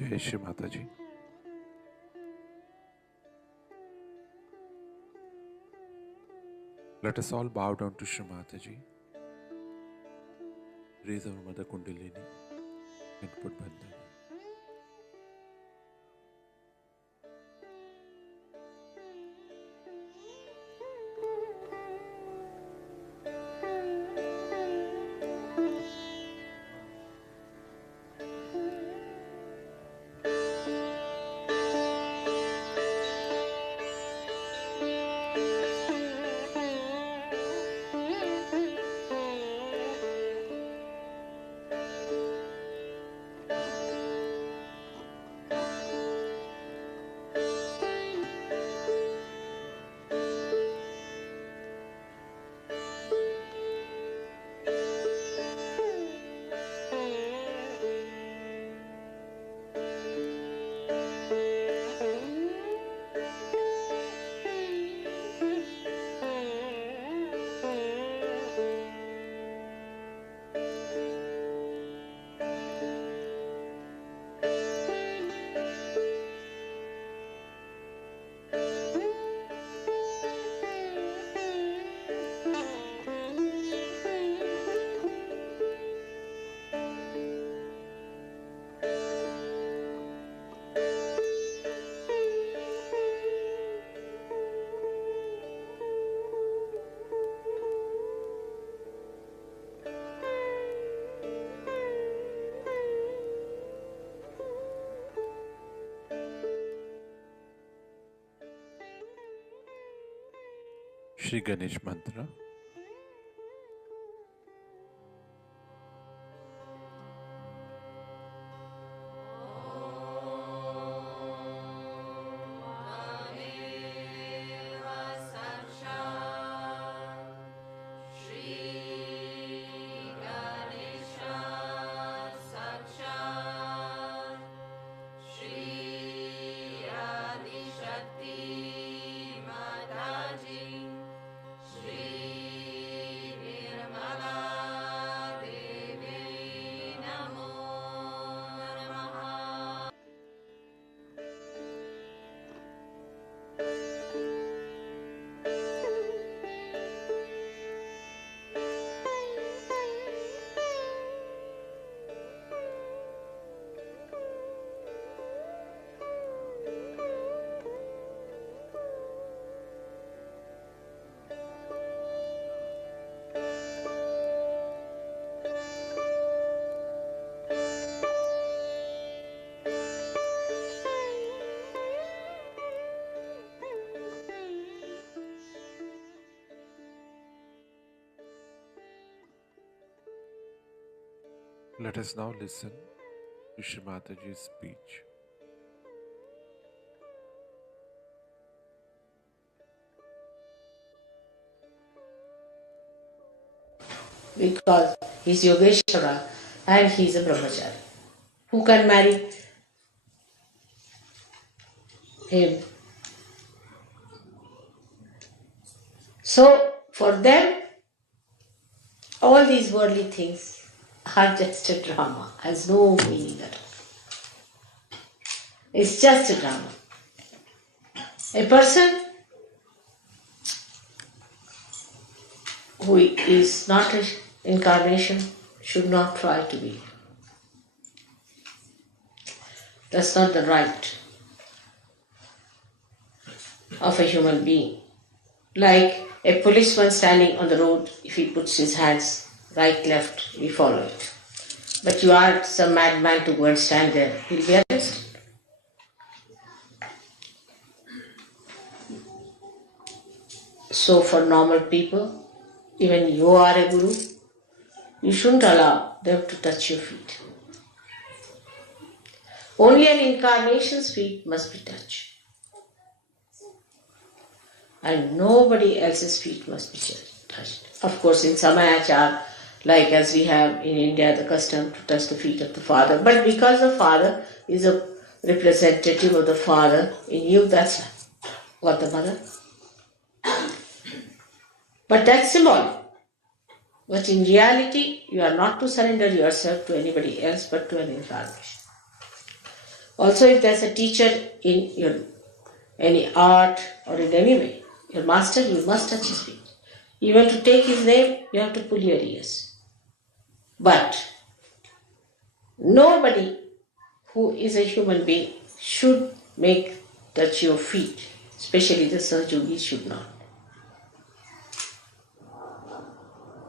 जय श्री माता जी। Let us all bow down to Shri Mataji, raise our Mother Kundalini and put bandhani. Shri Ganesh Mantra. Let us now listen to Shri Mataji's speech. Because he's Yogeshwara and he's a brahmachari. Who can marry him? So, for them, all these worldly things are just a drama, has no meaning at all. It's just a drama. A person who is not an incarnation should not try to be. That's not the right of a human being. Like a policeman standing on the road, if he puts his hands right, left, we follow it. But you are some madman to go and stand there, he'll be arrested. So for normal people, even you are a guru, you shouldn't allow them to touch your feet. Only an incarnation's feet must be touched. And nobody else's feet must be touched. Of course, in Samayachar, like as we have in India the custom to touch the feet of the father, but because the father is a representative of the father in you, that's what the mother. But that's symbolic. But in reality, you are not to surrender yourself to anybody else but to an incarnation. Also, if there's a teacher in your any art or in any way, your master, you must touch his feet. Even to take his name, you have to pull your ears. But nobody who is a human being should make touch your feet, especially the Sahajogis should not.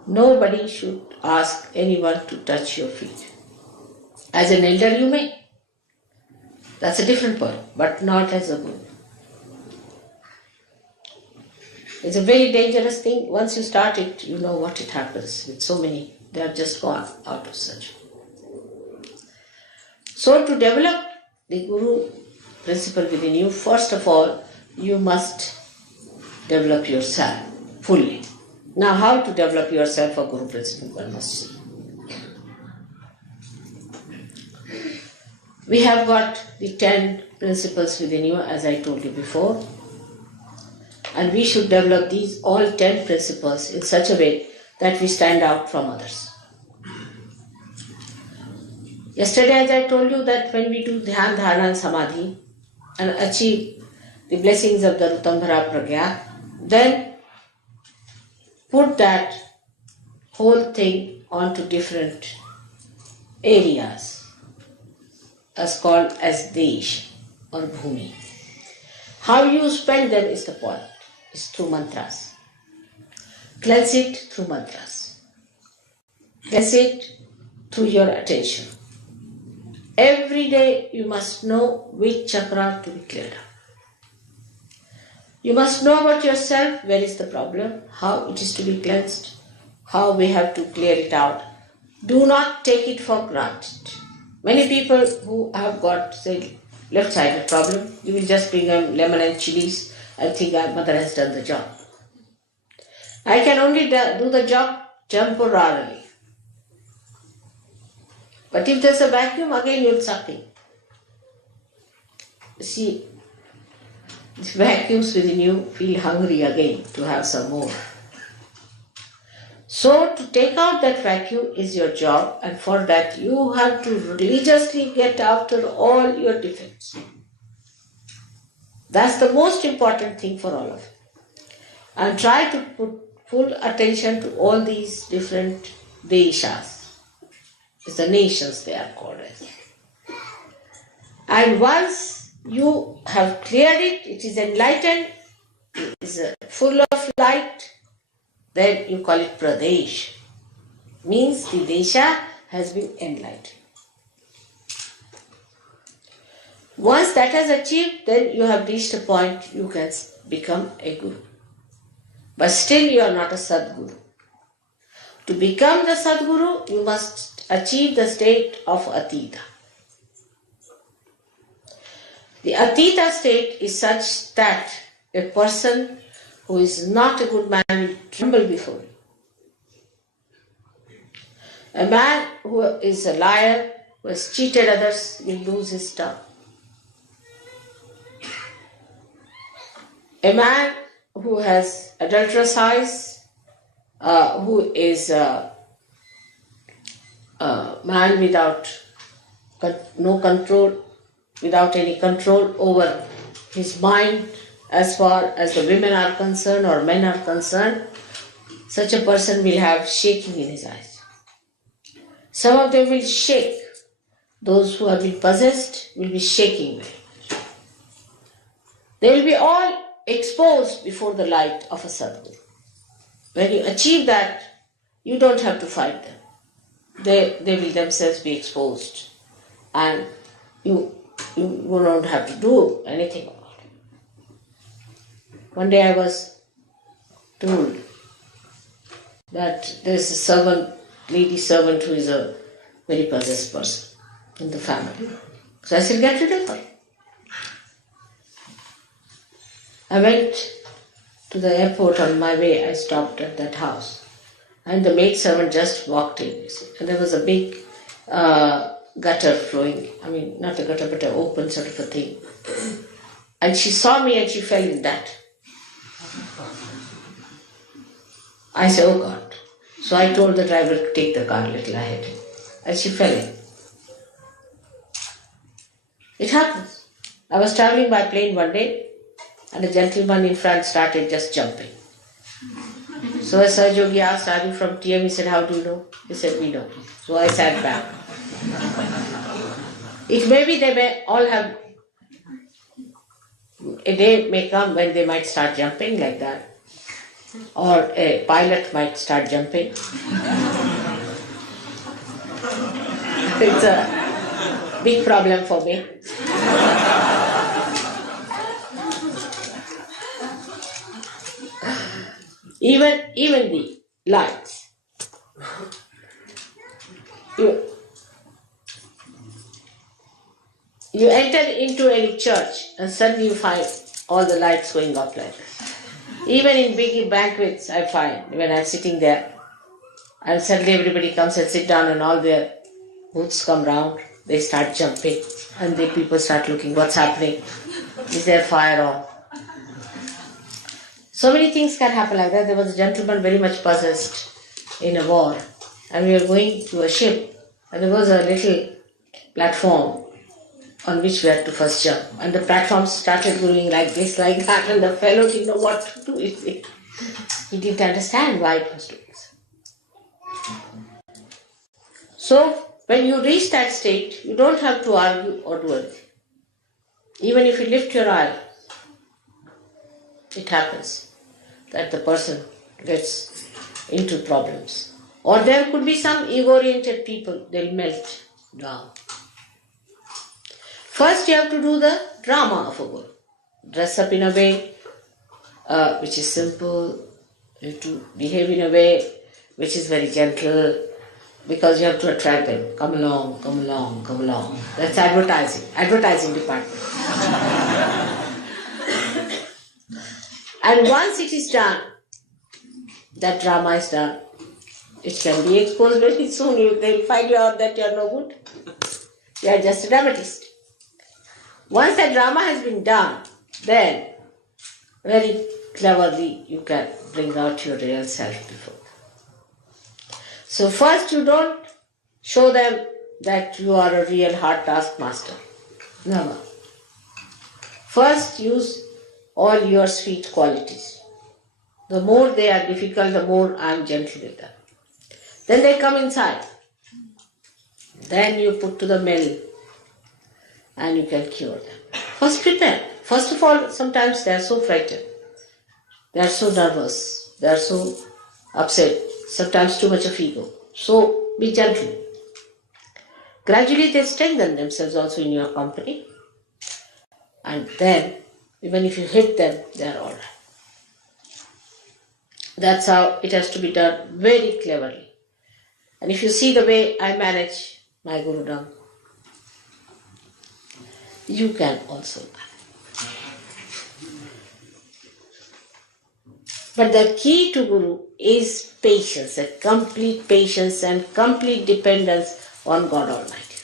Nobody should ask anyone to touch your feet. As an elder you may. That's a different point, but not as a guru. It's a very dangerous thing. Once you start it, you know what it happens with so many. They are just gone out of such. So to develop the guru principle within you, first of all, you must develop yourself fully. Now, how to develop yourself for guru principle, one must see. We have got the 10 principles within you, as I told you before. And we should develop these all 10 principles in such a way that we stand out from others. Yesterday, as I told you, that when we do Dhyan, Dharana and Samadhi and achieve the blessings of the Rutambhara Pragya, then put that whole thing onto different areas, as called as Desh or Bhumi. How you spend them is the point. Is through mantras. Cleanse it through mantras. Cleanse it through your attention. Every day you must know which chakra to be cleared up. You must know about yourself, where is the problem, how it is to be cleansed, how we have to clear it out. Do not take it for granted. Many people who have got, say, left-sided problem, you will just bring them lemon and chilies and think our mother has done the job. I can only do the job temporarily. But if there's a vacuum, again you're sucking. See, the vacuums within you feel hungry again to have some more. So to take out that vacuum is your job, and for that you have to religiously get after all your defects. That's the most important thing for all of you. And try to put full attention to all these different deshas. It's the nations they are called as. And once you have cleared it, it is enlightened, it is full of light, then you call it Pradesh. Means the Desha has been enlightened. Once that has achieved, then you have reached a point you can become a Guru. But still you are not a Sadguru. To become the Sadguru, you must achieve the state of Atita. The Atita state is such that a person who is not a good man will tremble before you. A man who is a liar, who has cheated others, will lose his tongue. A man who has adulterous eyes, who is a man without no control, without any control over his mind as far as the women are concerned or men are concerned, such a person will have shaking in his eyes. Some of them will shake. Those who have been possessed will be shaking. They will be all exposed before the light of a Sadguru. When you achieve that, you don't have to fight them. They will themselves be exposed, and you don't have to do anything about it. One day I was told that there is a servant, lady servant, who is a very possessed person in the family. So I said, get rid of her. I went to the airport. On my way, I stopped at that house. And the maid servant just walked in. And there was a big gutter flowing. I mean, not a gutter, but an open sort of a thing. And she saw me and she fell in that. I said, oh God. So I told the driver to take the car a little ahead. And she fell in. It happens. I was traveling by plane one day, and a gentleman in front started just jumping. So as Sir Yogi asked, are you from TM? He said, how do you know? He said, we know. So I sat back. It may be they may all have, a day may come when they might start jumping like that. Or a pilot might start jumping. It's a big problem for me. Even the lights. You enter into any church and suddenly you find all the lights going up like this. Even in big banquets, I find when I'm sitting there, and suddenly everybody comes and sit down and all their booths come round, they start jumping and the people start looking, what's happening? Is there fire on? So many things can happen like that. There was a gentleman very much possessed in a war, and we were going to a ship, and there was a little platform on which we had to first jump. And the platform started going like this, like that, and the fellow didn't know what to do with it. He didn't understand why it was doing so. So, when you reach that state, you don't have to argue or do anything. Even if you lift your eye, it happens that the person gets into problems. Or there could be some ego-oriented people, they'll melt down. First you have to do the drama of a Guru. Dress up in a way, which is simple. You have to behave in a way which is very gentle, because you have to attract them. Come along, come along, come along. That's advertising department. And once it is done, that drama is done, it can be exposed very soon. They'll find you out that you are no good. You are just a dramatist. Once that drama has been done, then very cleverly you can bring out your real self before them. So first you don't show them that you are a real hard taskmaster. Never. First use all your sweet qualities. The more they are difficult, the more I am gentle with them. Then they come inside. Then you put to the mill and you can cure them. First prepare. First of all, sometimes they are so frightened. They are so nervous. They are so upset. Sometimes too much of ego. So be gentle. Gradually they strengthen themselves also in your company. And then, even if you hit them, they are all right. That's how it has to be done, very cleverly. And if you see the way I manage my Gurudam, you can also manage. But the key to Guru is patience, a complete patience and complete dependence on God Almighty.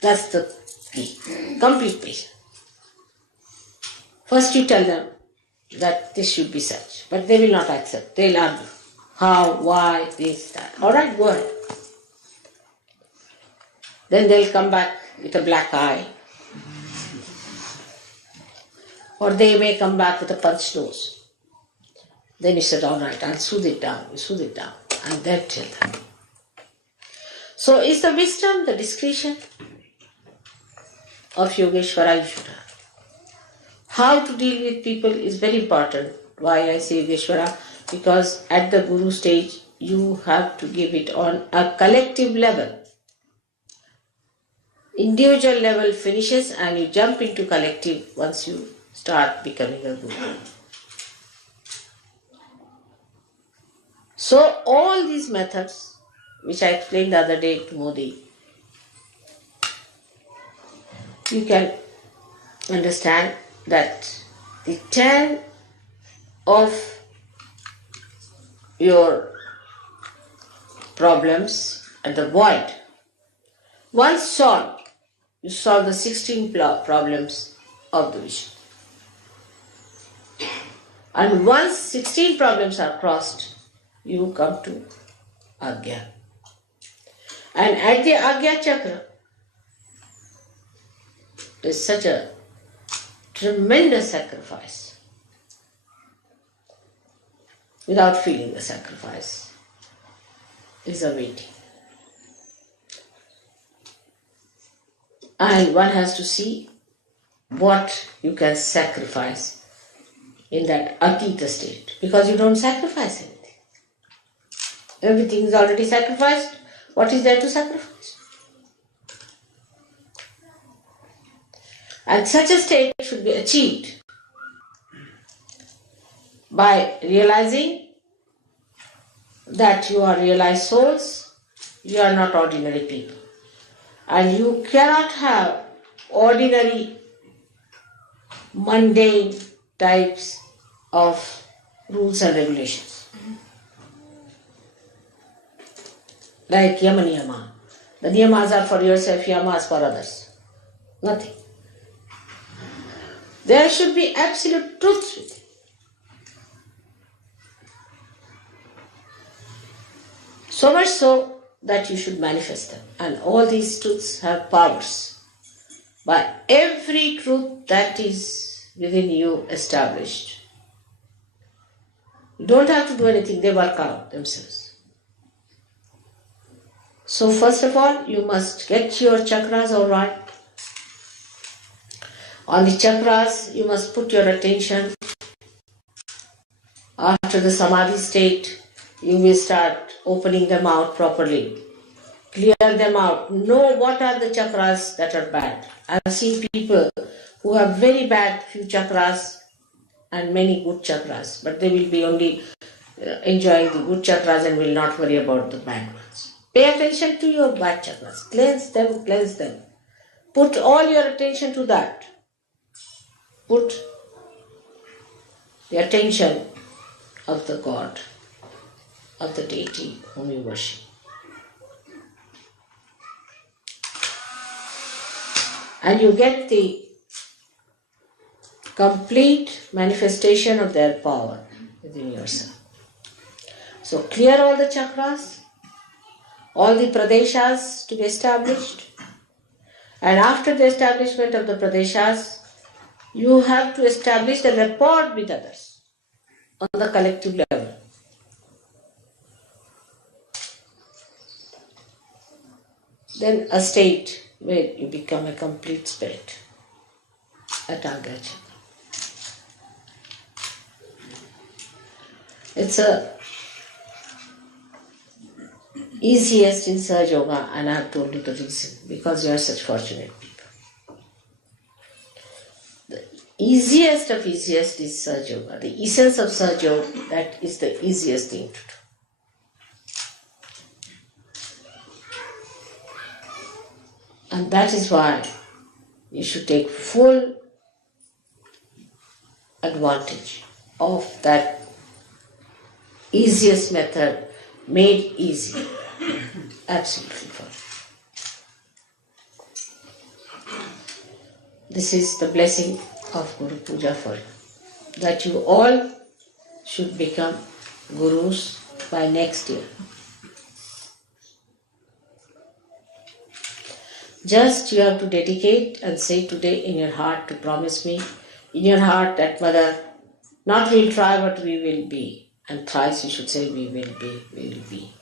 That's the key, complete patience. First you tell them that this should be such, but they will not accept. They'll argue. How, why, this, that. All right, go ahead. Then they'll come back with a black eye. Or they may come back with a punched nose. Then you said, all right, I'll soothe it down. You soothe it down. And then tell them. So is the wisdom, the discretion of Yogeshwara you should have. How to deal with people is very important. Why I say Yogeshwara? Because at the Guru stage, you have to give it on a collective level. Individual level finishes and you jump into collective once you start becoming a Guru. So all these methods, which I explained the other day to Modi, you can understand that the 10 of your problems at the void, once solved, you solve the 16 problems of the vision. And once 16 problems are crossed, you come to Agya. And at the Agya Chakra, there's such a tremendous sacrifice. Without feeling the sacrifice is awaiting. And one has to see what you can sacrifice in that Atita state, because you don't sacrifice anything. Everything is already sacrificed. What is there to sacrifice? And such a state should be achieved by realizing that you are realized souls, you are not ordinary people. And you cannot have ordinary, mundane types of rules and regulations. Like Yama Niyama. The Niyamas are for yourself, Yamas for others. Nothing. There should be absolute truth with it. So much so that you should manifest them. And all these truths have powers. By every truth that is within you established, you don't have to do anything, they work out themselves. So first of all, you must get your chakras all right. On the chakras, you must put your attention. After the samadhi state, you will start opening them out properly. Clear them out. Know what are the chakras that are bad. I have seen people who have very bad few chakras and many good chakras, but they will be only enjoying the good chakras and will not worry about the bad ones. Pay attention to your bad chakras. Cleanse them, cleanse them. Put all your attention to that. Put the attention of the God, of the deity whom you worship. And you get the complete manifestation of their power within yourself. So clear all the chakras, all the pradeshas to be established. And after the establishment of the pradeshas, you have to establish the rapport with others on the collective level. Then a state where you become a complete spirit at Agra Chakra. It's a easiest in Sahaja Yoga, and I have told you the reason, because you are such fortunate people. The easiest of easiest is Sahaja Yoga. The essence of Sahaja Yoga, that is the easiest thing to do. And that is why you should take full advantage of that easiest method made easy. Absolutely for you. This is the blessing of Guru Puja for you, that you all should become gurus by next year. Just you have to dedicate and say today in your heart to promise me, in your heart that Mother, not we'll try but we will be. And thrice you should say we will be, we will be.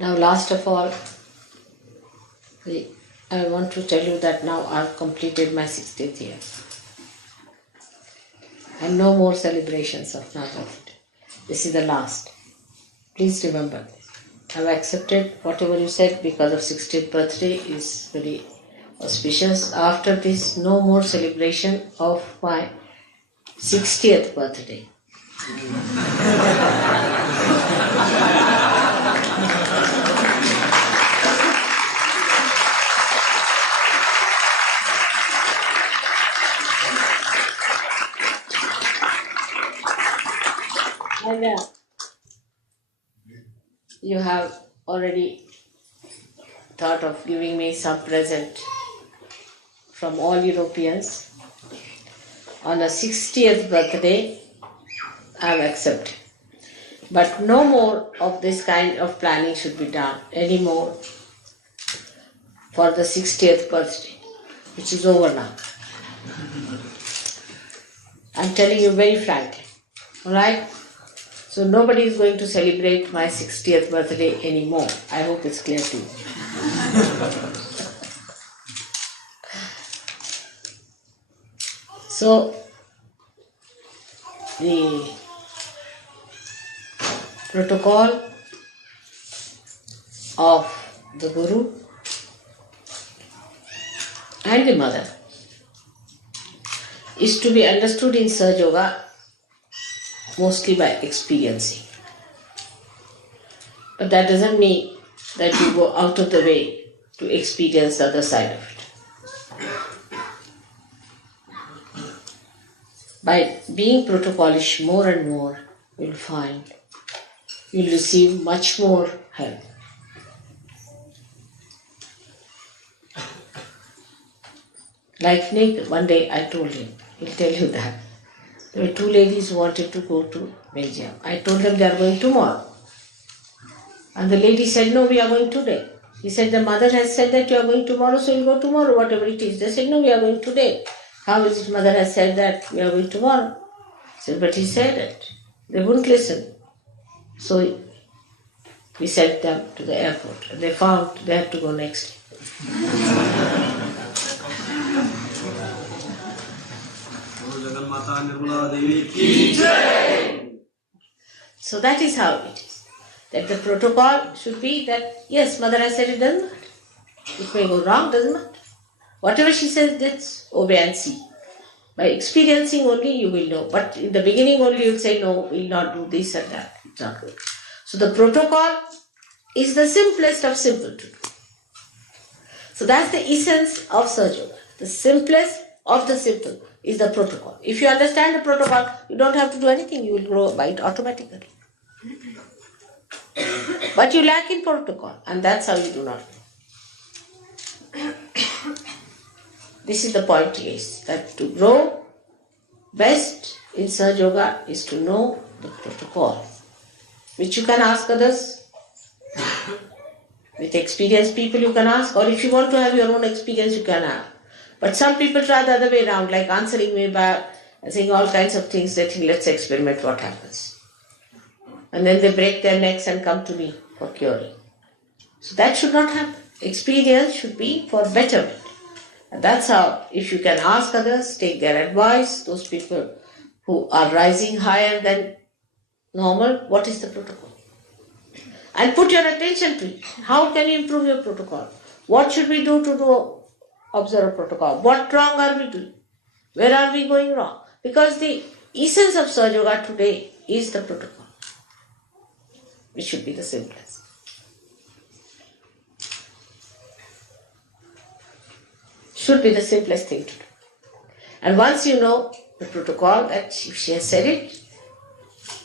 Now last of all, I want to tell you that now I've completed my 60th year. And no more celebrations of Navratri. This is the last. Please remember this. I've accepted whatever you said because of 60th birthday is very auspicious. After this, no more celebration of my 60th birthday. And you have already thought of giving me some present from all Europeans. On a 60th birthday, I have accepted. But no more of this kind of planning should be done anymore for the 60th birthday, which is over now. I'm telling you very frankly. Alright? So nobody is going to celebrate my 60th birthday anymore. I hope it's clear to you. So, the protocol of the Guru and the Mother is to be understood in Sahaja Yoga mostly by experiencing. But that doesn't mean that you go out of the way to experience the other side of it. By being protocolish more and more, you'll find you'll receive much more help. Like Nick, one day I told him, he'll tell you that. There were two ladies who wanted to go to Belgium. I told them they are going tomorrow. And the lady said, no, we are going today. He said, the mother has said that you are going tomorrow, so you'll go tomorrow, whatever it is. They said, no, we are going today. How is it mother has said that we are going tomorrow? I said, but he said it. They wouldn't listen. So we sent them to the airport. They found they had to go next day. So that is how it is. That the protocol should be that, yes, mother has said it, doesn't matter. It may go wrong, doesn't matter. Whatever she says, let's obey and see. By experiencing only you will know. But in the beginning only you will say, no, we will not do this and that. It's not good. So the protocol is the simplest of simple to do. So that's the essence of Sahaja Yoga. The simplest of the simple is the protocol. If you understand the protocol, you don't have to do anything. You will grow by it automatically. But you lack in protocol, and that's how you do not know. This is the point is that to grow best in Sahaja Yoga is to know the protocol, which you can ask others. With experienced people you can ask, or if you want to have your own experience, you can have. But some people try the other way around, like answering me back, saying all kinds of things. They think, let's experiment what happens. And then they break their necks and come to me for curing. So that should not happen. Experience should be for betterment. And that's how, if you can ask others, take their advice, those people who are rising higher than normal, what is the protocol? And put your attention to it. How can you improve your protocol? What should we do to observe protocol? What wrong are we doing? Where are we going wrong? Because the essence of Sahaja Yoga today is the protocol, which should be the simplest. Should be the simplest thing to do. And once you know the protocol, that if she has said it,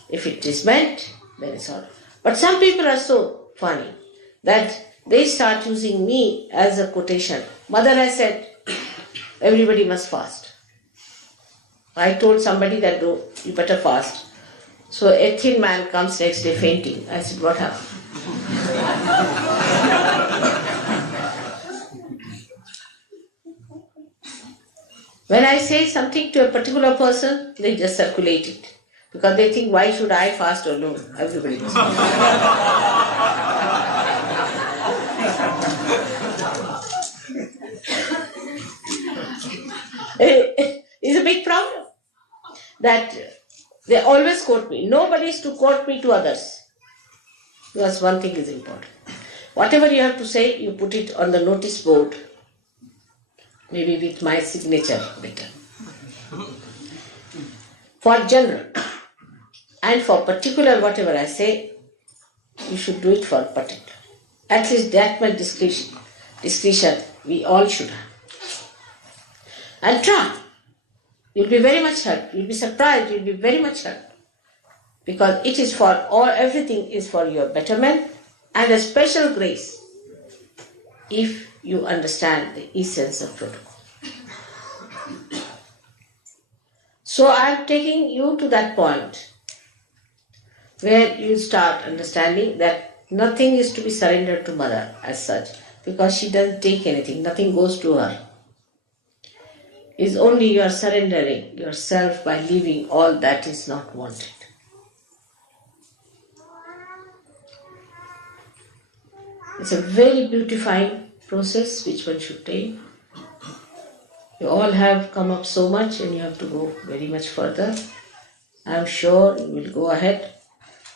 if it is meant, then it's all. But some people are so funny that they start using me as a quotation. Mother has said, everybody must fast. I told somebody that, no, you better fast. So a thin man comes next day fainting. I said, what happened? When I say something to a particular person, they just circulate it. Because they think, why should I fast alone? Everybody must It's a big problem that they always quote me. Nobody is to quote me to others. Because one thing is important. Whatever you have to say, you put it on the notice board. Maybe with my signature better. For general and for particular, whatever I say, you should do it for particular. At least that much discretion we all should have. And try. You'll be very much helped. You'll be surprised. You'll be very much helped. because it is for all, everything is for your betterment and a special grace if you understand the essence of protocol. So I am taking you to that point where you start understanding that nothing is to be surrendered to mother as such, because she doesn't take anything, nothing goes to her. It's only you are surrendering yourself by leaving all that is not wanted. It's a very beautifying process which one should take. You all have come up so much and you have to go very much further. I am sure you will go ahead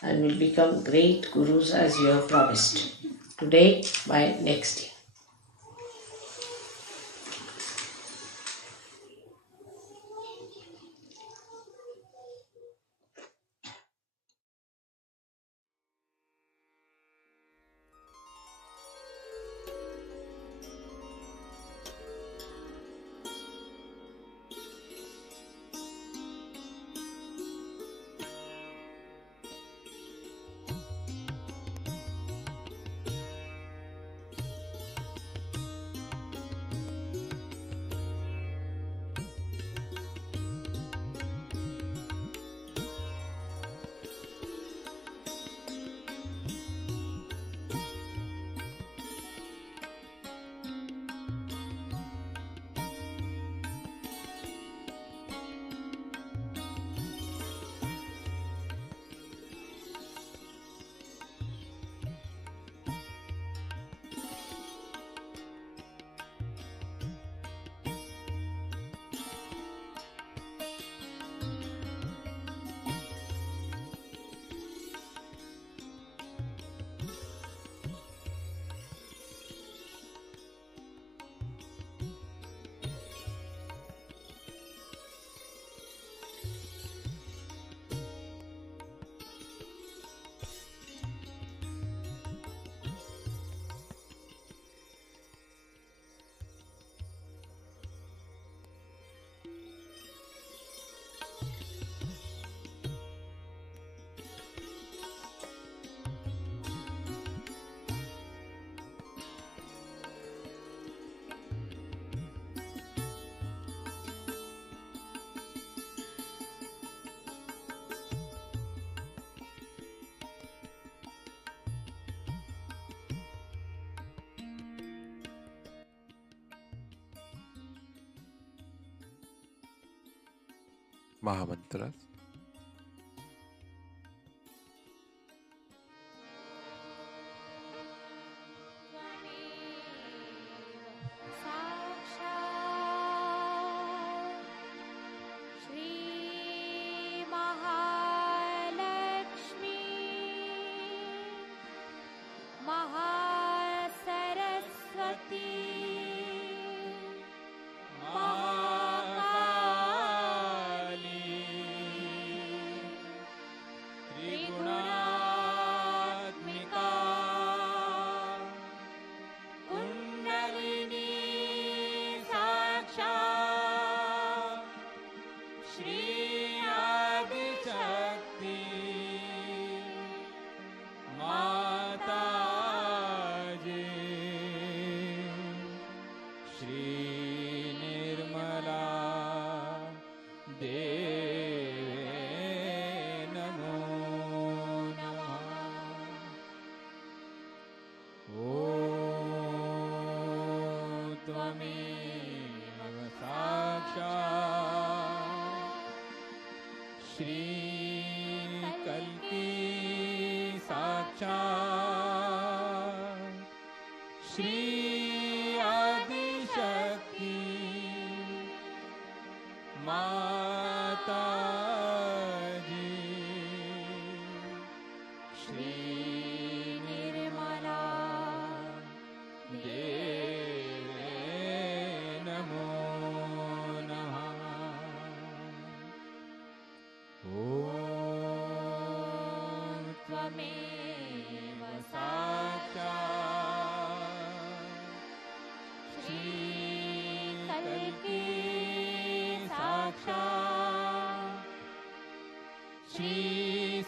and will become great gurus as you have promised. Today, by next year. Mahamantras.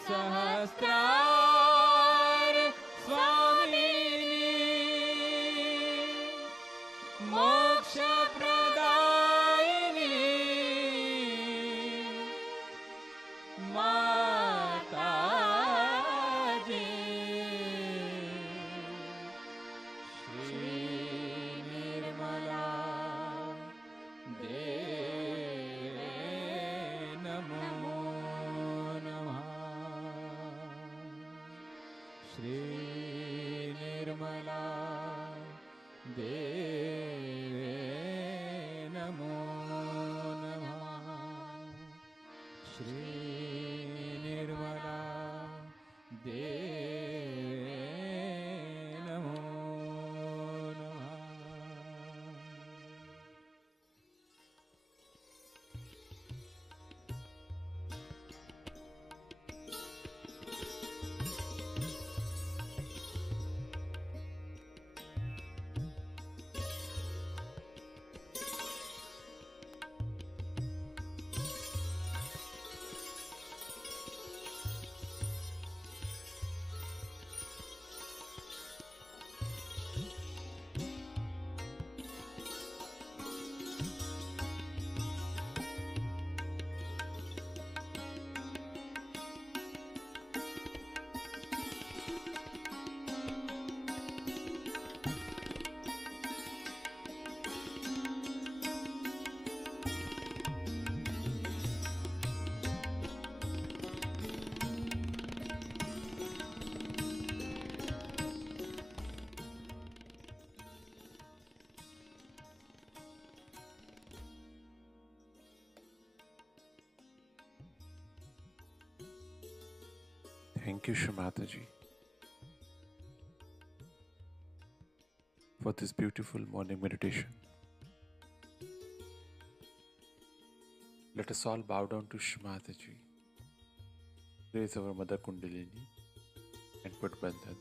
सहस्रार स्वामिनी मोक्ष प्रदायिनी माताजी श्री निर्मला देवे नमो नमः। श्री निर्मला देवे नमो नमः। श्री निर्मला देवे नमो नमः। Thank you, Shri Mataji, for this beautiful morning meditation. Let us all bow down to Shri Mataji, raise our Mother Kundalini and put Bandhan.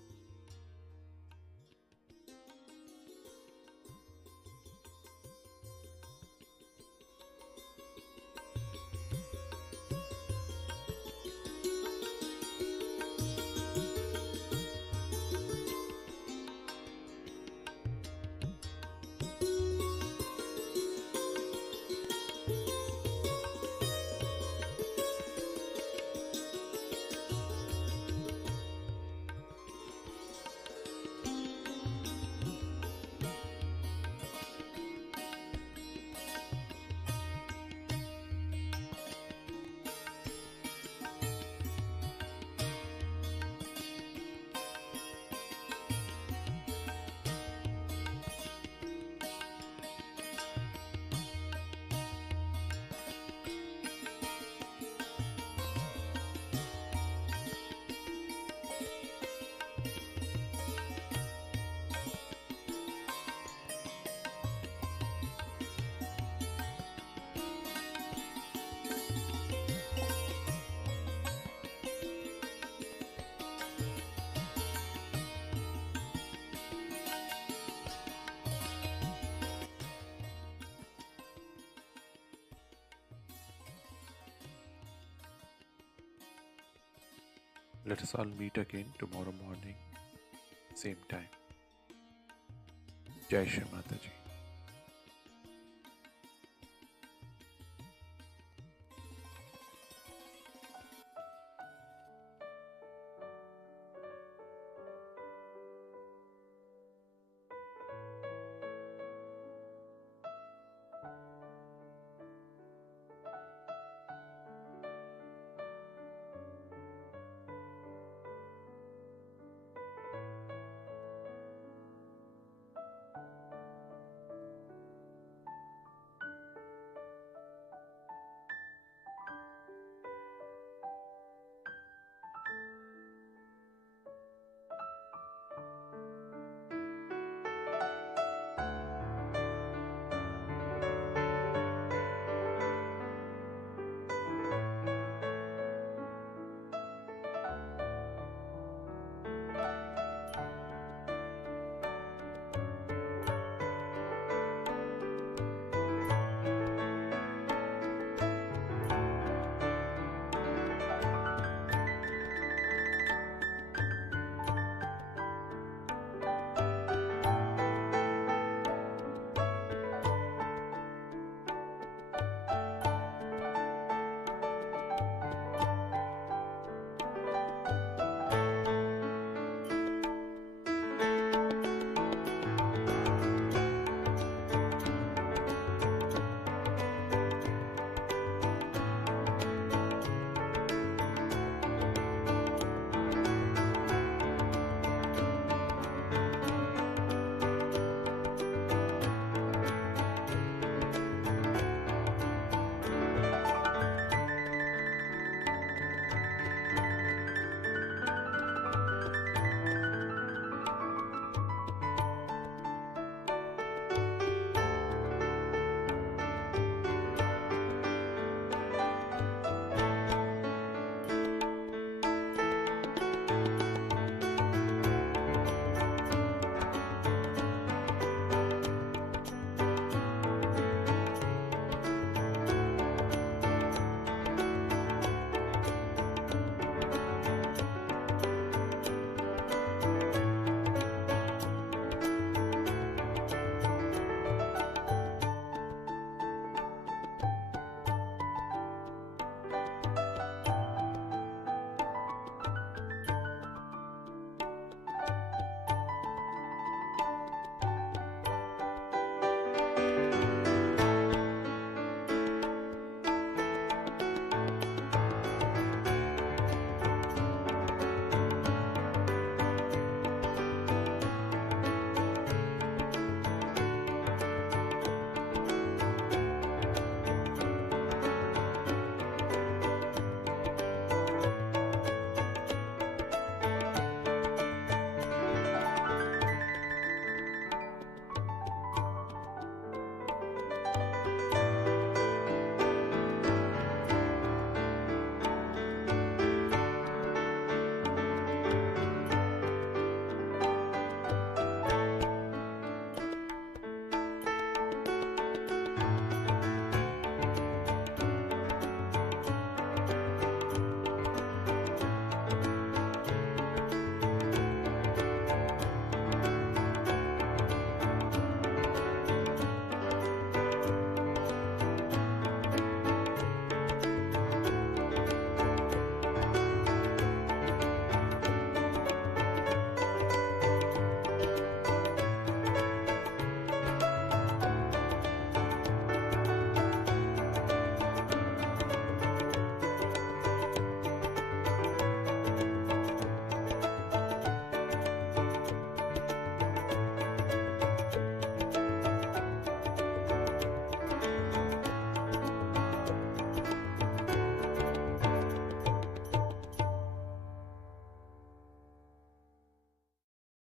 Let us all meet again tomorrow morning, same time. Jai Shri Mataji.